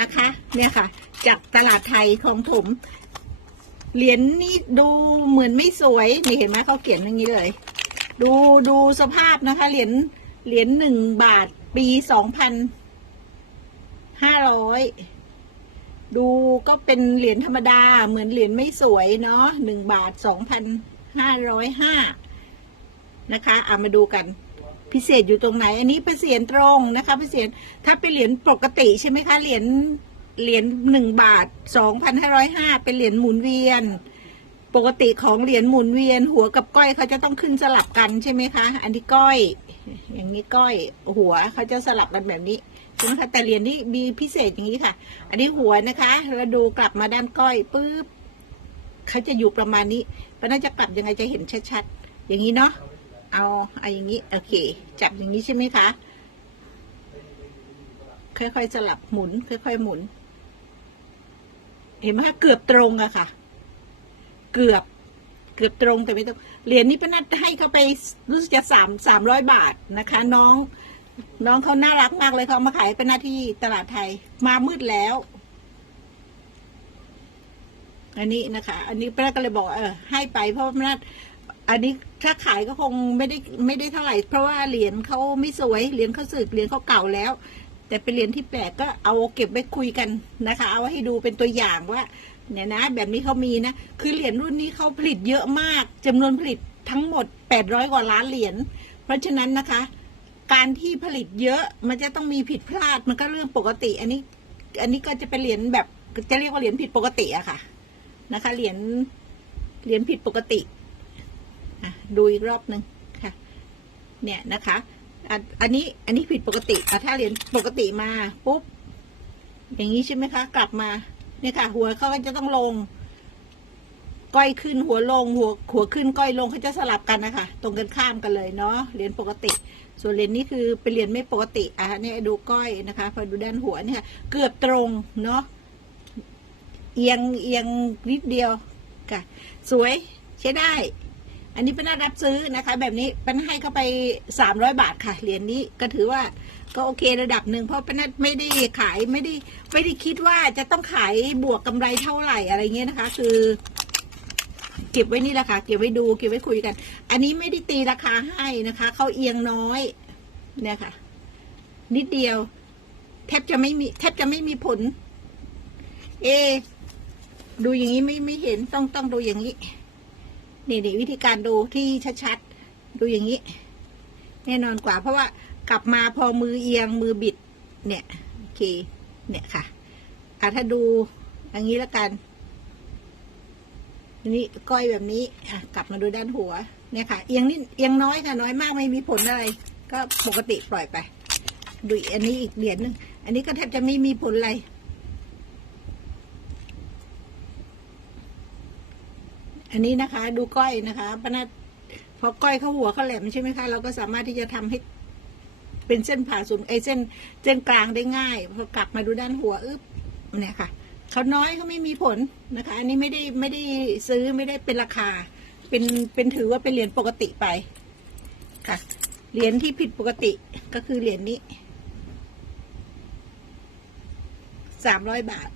นะคะ เนี่ยค่ะ จากตลาดไทยของถม เหรียญนี่ดูเหมือนไม่สวย นี่เห็นไหมเขาเขียนอย่างนี้เลย ดูดูสภาพนะคะ เหรียญเหรียญหนึ่งบาทปีสองพันห้าร้อยดูก็เป็นเหรียญธรรมดา เหมือนเหรียญไม่สวยเนาะหนึ่งบาทสองพันห้าร้อยห้านะคะเอามาดูกัน พิเศษอยู่ตรงไหน อันนี้เป็นเหรียญตรงนะคะเป็นเหรียญถ้าเป็นเหรียญปกติใช่ไหมคะเหรียญเหรียญหนึ่งบาทสองพันห้าร้อยห้าเป็นเหรียญหมุนเวียน ปกติของเหรียญหมุนเวียน หัวกับก้อยเขาจะต้องขึ้นสลับกันใช่ไหมคะ อันนี้ก้อย อย่างนี้ก้อยหัวเขาจะสลับกันแบบนี้ใช่ไหมคะแต่เหรียญนี้มีพิเศษอย่างนี้ค่ะ อันนี้หัวนะคะเราดูกลับมาด้านก้อยปุ๊บเขาจะอยู่ประมาณนี้เพราน่าจะกลับยังไงจะเห็นชัดๆอย่างนี้เนาะ เอาเอาอย่างนี้โอเค จับอย่างนี้ใช่ไหมคะ ค่อยๆสลับหมุน ค่อยๆหมุน เห็นไหมคะเกือบตรงอะค่ะ เกือบเกือบตรงแต่ไม่ตรงเหรียญนี้ป็นนัดให้เขาไปรู้สึกจะสามสามร้อยบาทนะคะ น้อง น้องเขาน่ารักมากเลยเขามาขายเป็นหน้าที่ตลาดไทย มามืดแล้วอันนี้นะคะ อันนี้ป้าก็เลยบอกเออให้ไปเพราะว่านัด อันนี้ถ้าขายก็คงไม่ได้ไม่ได้เท่าไหร่ เพราะว่าเหรียญเขาไม่สวยเหรียญเขาสึกเหรียญเขาเก่าแล้ว แต่เป็นเหรียญที่แปลกก็เอาเก็บไว้คุยกันนะคะ เอาไว้ให้ดูเป็นตัวอย่างว่าเนี่ยนะ แบบนี้เขามีนะ คือเหรียญรุ่นนี้เขาผลิตเยอะมากจำนวนผลิตทั้งหมด 800 กว่าล้านเหรียญเพราะฉะนั้นนะคะ การที่ผลิตเยอะมันจะต้องมีผิดพลาดมันก็เรื่องปกติ อันนี้อันนี้ก็จะเป็นเหรียญแบบจะเรียกว่าเหรียญผิดปกติอะค่ะนะคะเหรียญเหรียญผิดปกติ ดูอีกรอบหนึ่งค่ะ เนี่ยนะคะอันนี้อันนี้ผิดปกติถ้าเรียญปกติมาปุ๊บอย่างนี้ใช่ไหมคะ กลับมาเนี่ยค่ะ หัวเขาก็จะต้องลง ก้อยขึ้นหัวลง หัวหัวขึ้นก้อยลงเขาจะสลับกันนะคะตรงกันข้ามกันเลยเนาะเรียญปกติ ส่วนเรียญนี้คือเป็นเรียญไม่ปกติอะเนี่ยดูก้อยนะคะ พอดูด้านหัวเนี่ยเกือบตรงเนาะเอียงเอียงนิดเดียวค่ะ สวยใช้ได้ อันนี้เป็นน่ารับซื้อนะคะ แบบนี้เป็นให้เข้าไปสามร้อยบาทค่ะเหรียญนี้ก็ถือว่าก็โอเคระดับหนึ่งเพราะเป็นนัดไม่ได้ขายไม่ได้ไม่ได้คิดว่าจะต้องขายบวกกำไรเท่าไหร่อะไรเงี้ยนะคะ คือ เก็บไว้นี่แหละค่ะ เก็บไว้ดูเก็บไว้คุยกัน อันนี้ไม่ได้ตีราคาให้นะคะเขาเอียงน้อยเนี่ยค่ะ นิดเดียว แทบจะไม่มีแทบจะไม่มีผล เอ ดูอย่างนี้ไม่ไม่เห็นต้องต้องดูอย่างนี้ นี่นี่วิธีการดูที่ชัดๆ ดูอย่างนี้ แน่นอนกว่า เพราะว่ากลับมาพอมือเอียงมือบิด เนี่ยโอเค เนี่ยค่ะอะถ้าดูอย่างนี้แล้วกันนนี้ก้อยแบบนี้อะกลับมาดูด้านหัว เนี่ยค่ะ เอียงนิดเอียงน้อยค่ะน้อยมากไม่มีผลอะไร ก็ปกติปล่อยไป ดูอันนี้อีกเหรียญหนึ่งอันนี้ก็แทบจะไม่มีผลอะไร อันนี้นะคะดูก้อยนะคะปนัดพอก้อยเข้าหัวเขาแหลมใช่ไหมคะเราก็สามารถที่จะทำให้เป็นเส้นผ่าศูนย์ไอเส้นเส้นกลางได้ง่ายพอกลับมาดูด้านหัวอึ๊บเนี่ยค่ะเขาน้อยเขาไม่มีผลนะคะ อันนี้ไม่ได้ไม่ได้ซื้อไม่ได้เป็นราคา เป็นเป็นถือว่าเป็นเหรียญปกติไปค่ะเหรียญที่ผิดปกติก็คือเหรียญนี้สามร้อยบาท